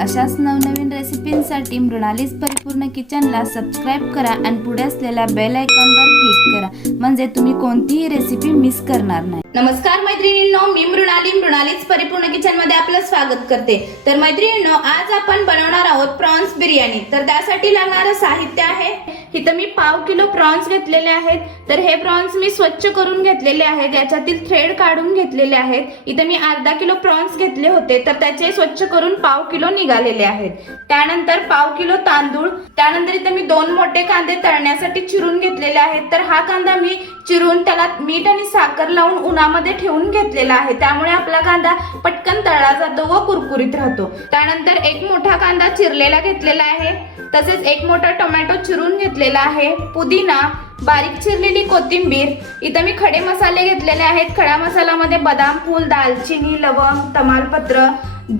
अशाच नवनवीन रेसिपींसाठी मृणालीस परिपूर्ण किचनला सबस्क्राईब करा आणि पुढे असलेल्या बेल आयकॉनवर क्लिक करा. म्हणजे तुम्ही कोणतीही रेसिपी मिस करणार नाही. नमस्कार मैत्रिणींनो मी मृणाली. मृणालीच परिपूर्ण किचनमध्ये आपलं स्वागत करते. तर मैत्रिणींनो आज आपण बनवणार आहोत प्रॉन्स बिर्याणी. तर त्यासाठी लागणारं साहित्य आहे इथं मी पाव किलो प्रॉन्स घेतलेले आहेत. तर हे प्रॉन्स मी स्वच्छ करून घेतलेले आहेत. याच्यातील थ्रेड काढून घेतलेले आहेत. इथं मी अर्धा किलो प्रॉन्स घेतले होते. तर त्याचे स्वच्छ करून पाव किलो निघालेले आहेत. त्यानंतर पाव किलो तांदूळ. त्यानंतर इथं मी दोन मोठे कांदे तळण्यासाठी चिरून घेतलेले आहेत. तर हा कांदा मी चिरून त्याला मीठ आणि साखर लावून उन्हामध्ये ठेवून घेतलेला आहे. त्यामुळे आपला कांदा पटकन तळला जातो व कुरकुरीत राहतो. त्यानंतर एक मोठा कांदा चिरलेला घेतलेला आहे. तसेच एक मोठा टोमॅटो चिरून घेतलेला आहे. पुदिना बारीक चिरलेली कोथिंबीर इथं मी खडे मसाले घेतलेले आहेत. खडा मसाल्यामध्ये बदाम फूल दालचिनी लवंग तमालपत्र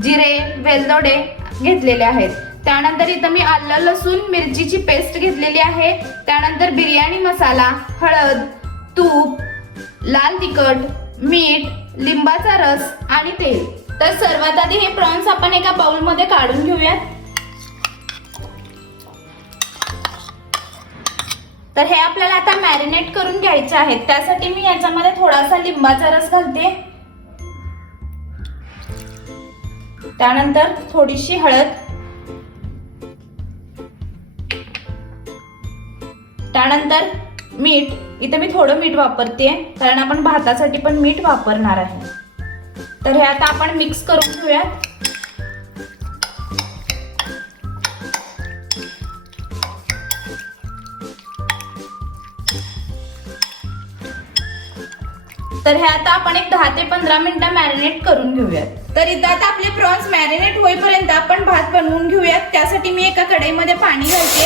जिरे वेलदोडे घेतलेले आहेत. त्यानंतर इथं मी आलं लसूण मिरचीची पेस्ट घेतलेली आहे. त्यानंतर बिर्याणी मसाला हळद तूप लाल तिखट मीठ लिंबाचा रस आणि तेल. तर सर्वात आधी हे प्रॉन्स आपण एका बाउलमध्ये काढून घेऊयात. तर हे आपल्याला आता मॅरिनेट करून घ्यायचे आहेत त्यासाठी मी याच्यामध्ये थोडासा लिंबाचा रस घालते. त्यानंतर थोडीशी हळद. त्यानंतर मीठ. इथे मी थोडं मीठ वापरते कारण आपण भातासाठी पण मीठ वापरणार आहे. तर हे आता आपण मिक्स करून घेऊयात. तर हे आता आपण एक दहा ते पंधरा मिनिटं मॅरिनेट करून घेऊयात. तर इथं आता आपले प्रॉन्स मॅरिनेट होईपर्यंत आपण भात बनवून घेऊयात. त्यासाठी मी एका कढईमध्ये पाणी घालते.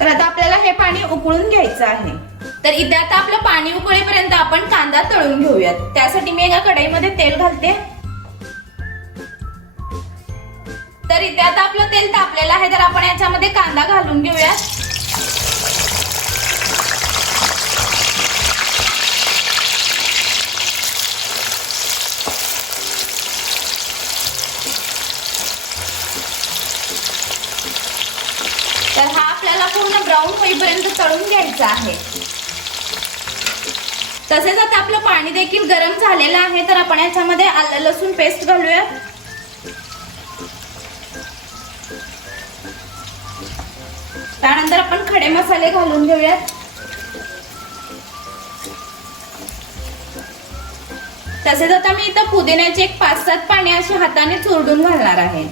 तर आता आपल्याला हे पाणी उकळून घ्यायचं आहे. तर इथे आता आपलं पाणी उकळेपर्यंत आपण कांदा तळून घेऊयात. त्यासाठी मी एका कढईमध्ये तेल घालते. तर इथे आता आपलं तेल तापलेलं आहे. तर आपण याच्यामध्ये कांदा घालून घेऊयात तर हा आपल्याला पूर्ण ब्राऊन होईपर्यंत तळून घ्यायचं आहे. तसेच आता आपलं पाणी देखील गरम झालेलं आहे तर आपण याच्यामध्ये आलं लसूण पेस्ट घालूया त्यानंतर आपण खडे मसाले घालून घेऊयात. तसेच आता मी इथं पुदिन्याचे एक पाच सात पाणी अशी हाताने चुरडून घालणार आहे.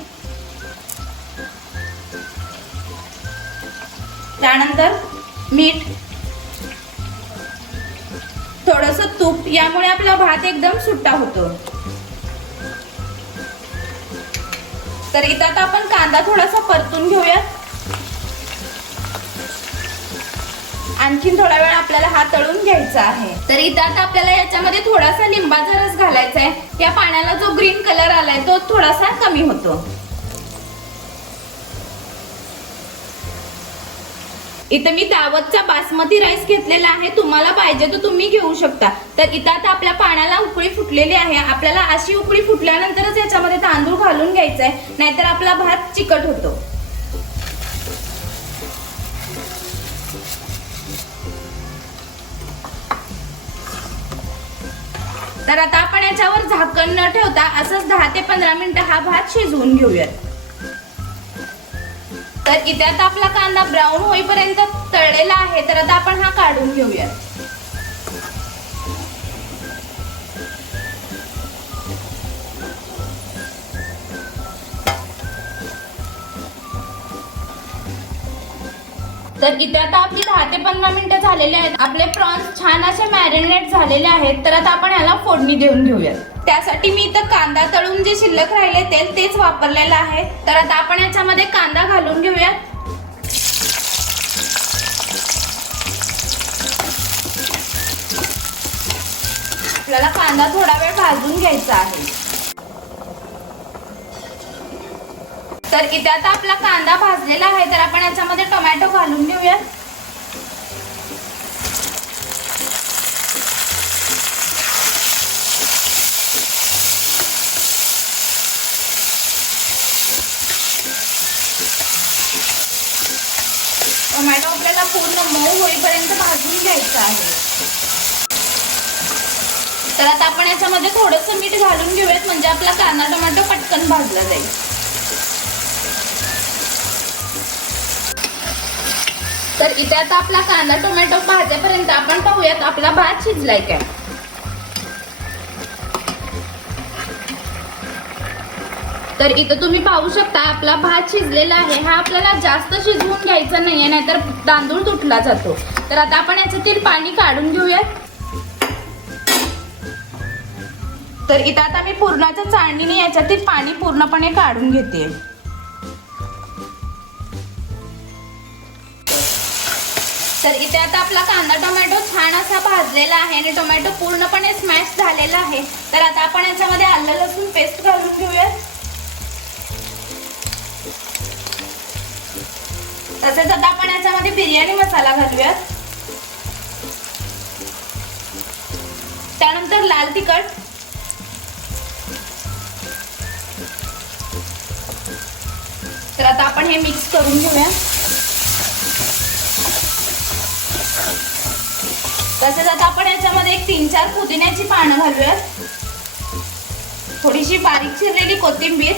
त्यानंतर मीठ. थोडस तूप. यामुळे आपला भात एकदम सुट्टा होतो. तर इथं आता आपण कांदा थोडासा परतून घेऊयात. आणखीन थोडा वेळ आपल्याला हा तळून घ्यायचा आहे. तर इथं आता आपल्याला याच्यामध्ये थोडासा लिंबाचा रस घालायचा आहे. या पाण्याला जो ग्रीन कलर आलाय तो थोडासा कमी होतो. इथं मी दावतचा बासमती राईस घेतलेला आहे तुम्हाला पाहिजे तर तुम्ही घेऊ शकता. तर इथं आता आपल्या पाण्याला उकळी फुटलेली आहे. आपल्याला अशी उकळी फुटल्यानंतरच याच्यामध्ये तांदूळ घालून घ्यायचा आहे नाहीतर आपला भात चिकट होतो. तर आता आपण याच्यावर झाकण न ठेवता असंच दहा ते पंधरा मिनिटं हा भात शिजवून घेऊयात. तर इथे आता आपला कांदा ब्राऊन होईपर्यंत तळलेला आहे. तर आता आपण हा काढून घेऊया तर इथे आता आपली दहा ते पंधरा मिनिटं झालेले आहेत. आपले प्रॉन्स छान असे मॅरिनेट झालेले आहेत. तर आता आपण याला फोडणी देऊन घेऊयात. त्यासाठी मी इथं कांदा तळून जे शिल्लक राहिले तेल तेच वापरलेलं आहे. तर आता आपण याच्यामध्ये कांदा घालून घेऊयात. आपल्याला कांदा थोडा वेळ भाजून घ्यायचा आहे. तर इथे आता आपला कांदा भाजलेला आहे तर आपण याच्यामध्ये टोमॅटो घालून घेऊयात. पूर्ण मऊ होईपर्यंत भाजून घ्यायचं आहे. तर आता आपण याच्यामध्ये थोडंसं मीठ घालून घेऊयात म्हणजे आपला कांदा टोमॅटो पटकन भाजला जाईल. तर इथे आता आपला कांदा टोमॅटो भाजेपर्यंत आपण पाहूयात आपला भात शिजलाय काय. तर इथं तुम्ही पाहू शकता आपला भात शिजलेला आहे. हा आपल्याला जास्त शिजवून घ्यायचा नाहीये नाहीतर तांदूळ तुटला जातो. तर आता आपण याच्यातील पाणी काढून घेऊयात. तर इथं आता मी पूर्णाच्या चाळणीने याच्यातील पाणी पूर्णपणे काढून घेते. तर इथे आता आपला कांदा टोमॅटो छान असा भाजलेला आहे आणि टोमॅटो पूर्णपणे स्मॅश झालेला आहे. तर आता आपण याच्यामध्ये आलं लसूण पेस्ट बिर्याणी मसाला घालूयात. त्यानंतर लाल तिखट. तर आता आपण हे मिक्स करून घेऊया. तसेच आता आपण याच्यामध्ये एक तीन चार पुदिन्याची पानं घालूयात. थोडीशी बारीक चिरलेली कोथिंबीर.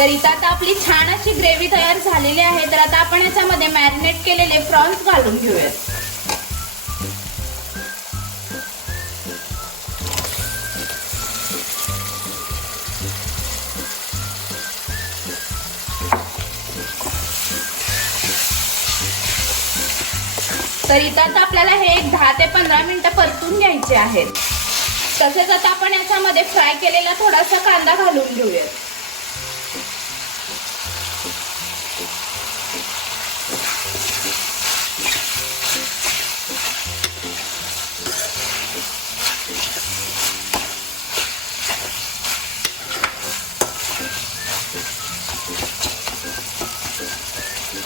तर इथं आता आपली छान अशी ग्रेव्ही तयार झालेली आहे. तर आता आपण याच्यामध्ये मॅरिनेट केलेले प्रॉन्स घालून घेऊयात. तर इथं आता आपल्याला हे एक दहा ते पंधरा मिनिटं परतून घ्यायचे आहेत. तसेच आता आपण याच्यामध्ये फ्राय केलेला थोडासा कांदा घालून घेऊयात.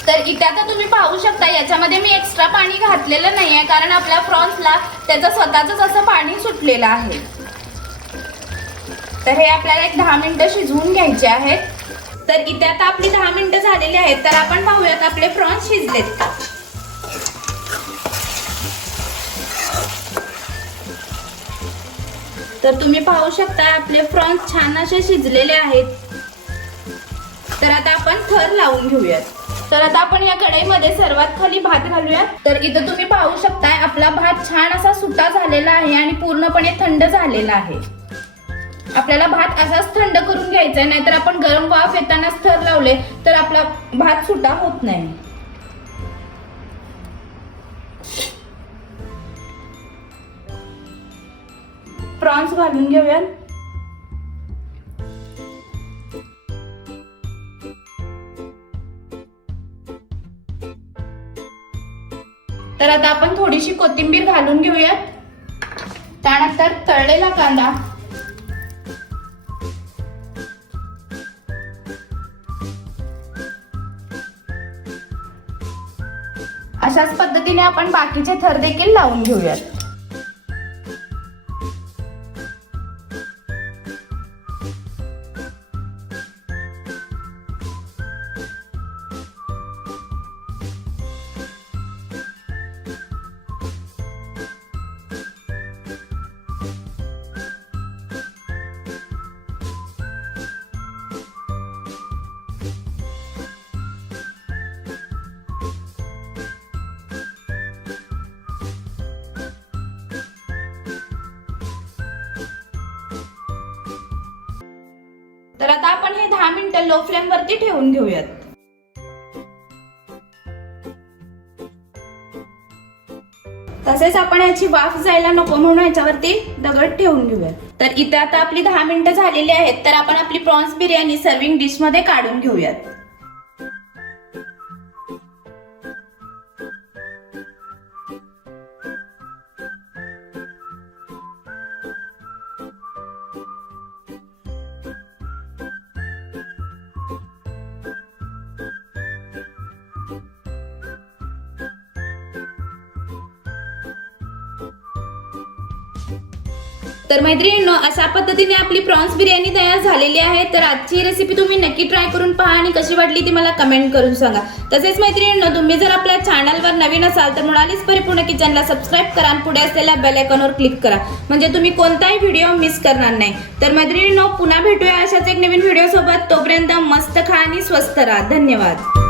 तर इथे आता तुम्ही पाहू शकता याच्यामध्ये मी एक्स्ट्रा पाणी घातलेलं नाही आहे कारण आपल्या प्रॉन्सला त्याचं स्वतःच असं पाणी सुटलेलं आहे. तर हे आपल्याला एक दहा मिनिटं शिजवून घ्यायचे आहेत. तर इथे आता आपली दहा मिनिटं झालेली आहेत तर आपण पाहूयात आपले प्रॉन्स शिजलेत का. तर तुम्ही पाहू शकता आपले प्रॉन्स छान असे शिजलेले आहेत. तर आता आपण थर लावून घेऊयात. तर आता आपण या कढईमध्ये सर्वात खाली भात घालूयात. तर इथं तुम्ही पाहू शकताय आपला भात छान असा सुटा झालेला आहे आणि पूर्णपणे थंड झालेला आहे. आपल्याला भात असाच थंड करून घ्यायचा आहे नाहीतर आपण गरम वाफ येताना थर लावले तर आपला भात सुटा होत नाही. प्रॉन्स घालून घेऊयात. तर आता आपण थोडीशी कोथिंबीर घालून घेऊयात. त्यानंतर तळलेला कांदा. अशाच पद्धतीने आपण बाकीचे थर देखील लावून घेऊयात. तर आता आपण हे दहा मिनिटं लो फ्लेम वरती ठेवून घेऊयात. तसेच आपण याची वाफ जायला नको म्हणून याच्यावरती दगड ठेवून घेऊयात. तर इथे आता आपली दहा मिनिटं झालेली आहेत तर आपण आपली प्रॉन्स बिर्याणी सर्विंग डिशमध्ये काढून घेऊयात. तर मैत्रिणींनो अशा पद्धतीने आपली प्रॉन्स बिर्याणी तयार झालेली आहे. तर आजची रेसिपी तुम्ही नक्की ट्राय करून पहा आणि कशी वाटली ती मला कमेंट करून सांगा. तसेच मैत्रिणींनो तुम्ही जर आपल्या चॅनलवर नवीन असाल तर मुळालीच परिपूर्ण किचनला सबस्क्राईब करा आणि पुढे असलेल्या बेल आयकॉनवर क्लिक करा. म्हणजे तुम्ही कोणताही व्हिडिओ मिस करणार नाही. तर मैत्रिणींनो पुन्हा भेटूया अशाच एक नवीन व्हिडिओसोबत तोपर्यंत मस्त खा आणि स्वस्त राहा. धन्यवाद.